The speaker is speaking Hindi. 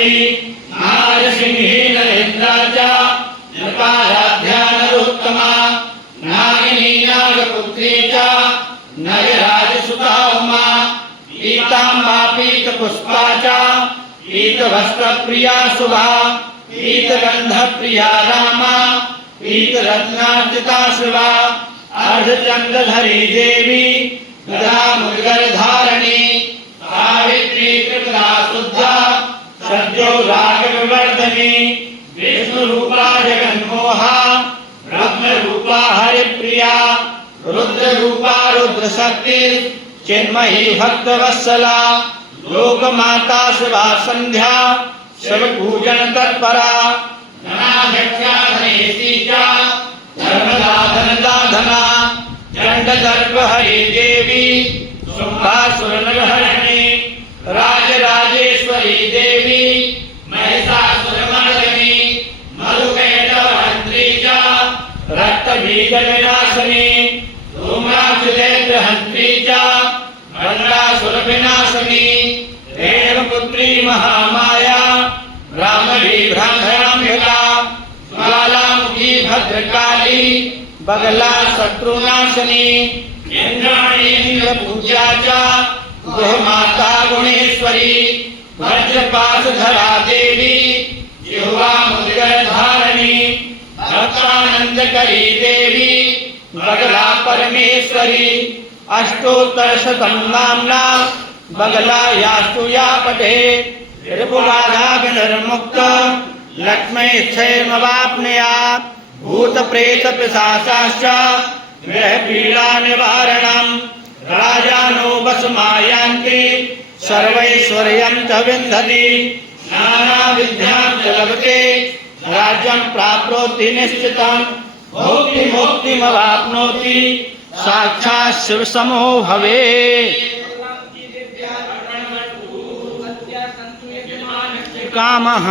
नारी नारसिंही नरेन्द्राचा नृपाराध्या नरोत्तमा नागिनी नागपुत्री च नगराजसुता उमा पीताम्बा पीतपुष्पा च पीतवस्त्रप्रिया शुभा पीतगन्धप्रिया रामा पीतरत्नार्चिता शिवा अर्धचन्द्रधरी देवी गदा मुद्गरधारिणी सावित्री त्रिपुरा शुद्धा सद्यो रागविवर्धिनी विष्णुरूपा जगन्मोहा ब्रह्मरूपा हरिप्रिया रुद्ररूपा रुद्रशक्ति चिन्मयी भक्तवत्सला लोकमाता शिवा संध्या सर्वपूजन तत्परा धनाध्यक्षा धनेशी च धर्मदा धनदा धना चण्डदर्प हरि देवी शुम्भासुरनरहरिणी राजराजेश्वरी देवी महिषासुरमर्दिनी मधुकैटभहन्त्री च रक्तबीजविनाशिनी धूम्राक्षुदेन्द्रहन्त्री च गङ्गासुरविनाशिनी रेणुपुत्री महामाया ब्राह्मणी ब्रह्मणाम्बिका ज्वालामुखी भद्रकाली बगला शत्रुनाशिनी इंद्राणी इंद्रपूजा च गोमाता गुणेश्वरी वज्रपाशधरा देवी जिह्वा मुद्गरधारिणी भक्तानंदकरी देवी बगला परमेश्वरी अष्टोत्तरशतं नाम्ना बगला यास्तु या पठे रिपुबाधा विनिर्मुक्त लक्ष्मीक्षयमवाप्नुयात् भूतप्रेतपिशाचाश्च ग्रहपीडा निवारणम् राजानो वशमायान्ति सर्वैश्वर्यं च विन्दति नानाविद्यां च लभते राज्यं प्राप्नोति निश्चितं भुक्तिमुक्तिमवाप्नोति साक्षात् शिवसमो भवेत् कामः